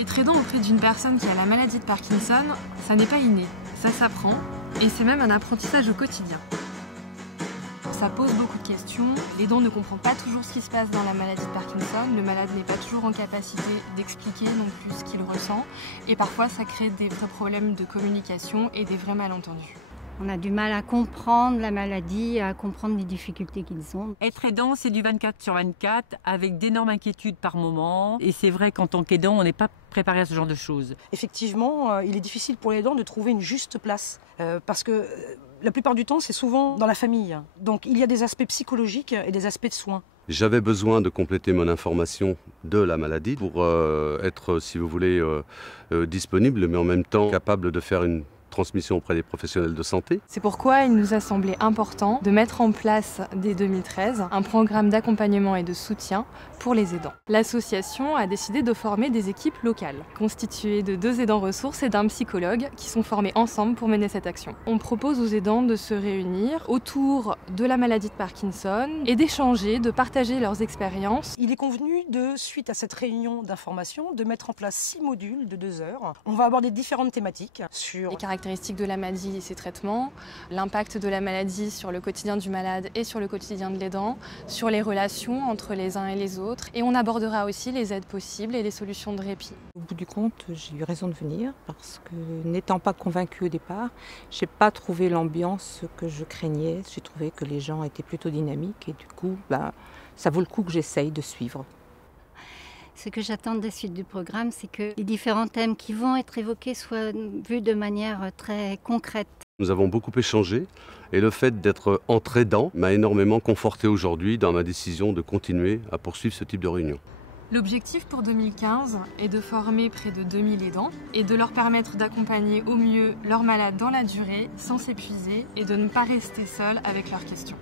Être aidant auprès d'une personne qui a la maladie de Parkinson, ça n'est pas inné, ça s'apprend et c'est même un apprentissage au quotidien. Ça pose beaucoup de questions, l'aidant ne comprend pas toujours ce qui se passe dans la maladie de Parkinson, le malade n'est pas toujours en capacité d'expliquer non plus ce qu'il ressent et parfois ça crée des vrais problèmes de communication et des vrais malentendus. On a du mal à comprendre la maladie, à comprendre les difficultés qu'ils ont. Être aidant, c'est du 24/24 avec d'énormes inquiétudes par moment. Et c'est vrai qu'en tant qu'aidant, on n'est pas préparé à ce genre de choses. Effectivement, il est difficile pour l'aidant de trouver une juste place parce que la plupart du temps, c'est souvent dans la famille. Donc il y a des aspects psychologiques et des aspects de soins. J'avais besoin de compléter mon information de la maladie pour être, si vous voulez, disponible, mais en même temps capable de faire une transmission auprès des professionnels de santé. C'est pourquoi il nous a semblé important de mettre en place dès 2013 un programme d'accompagnement et de soutien pour les aidants. L'association a décidé de former des équipes locales, constituées de 2 aidants ressources et d'un psychologue qui sont formés ensemble pour mener cette action. On propose aux aidants de se réunir autour de la maladie de Parkinson et d'échanger, de partager leurs expériences. Il est convenu suite à cette réunion d'information, de mettre en place 6 modules de 2 heures. On va aborder différentes thématiques sur les caractéristiques de la maladie et ses traitements, l'impact de la maladie sur le quotidien du malade et sur le quotidien de l'aidant, sur les relations entre les uns et les autres. Et on abordera aussi les aides possibles et les solutions de répit. Au bout du compte, j'ai eu raison de venir parce que n'étant pas convaincue au départ, j'ai pas trouvé l'ambiance que je craignais. J'ai trouvé que les gens étaient plutôt dynamiques et du coup, ça vaut le coup que j'essaye de suivre. Ce que j'attends de la suite du programme, c'est que les différents thèmes qui vont être évoqués soient vus de manière très concrète. Nous avons beaucoup échangé et le fait d'être entre aidants m'a énormément conforté aujourd'hui dans ma décision de continuer à poursuivre ce type de réunion. L'objectif pour 2015 est de former près de 2000 aidants et de leur permettre d'accompagner au mieux leurs malades dans la durée sans s'épuiser et de ne pas rester seuls avec leurs questions.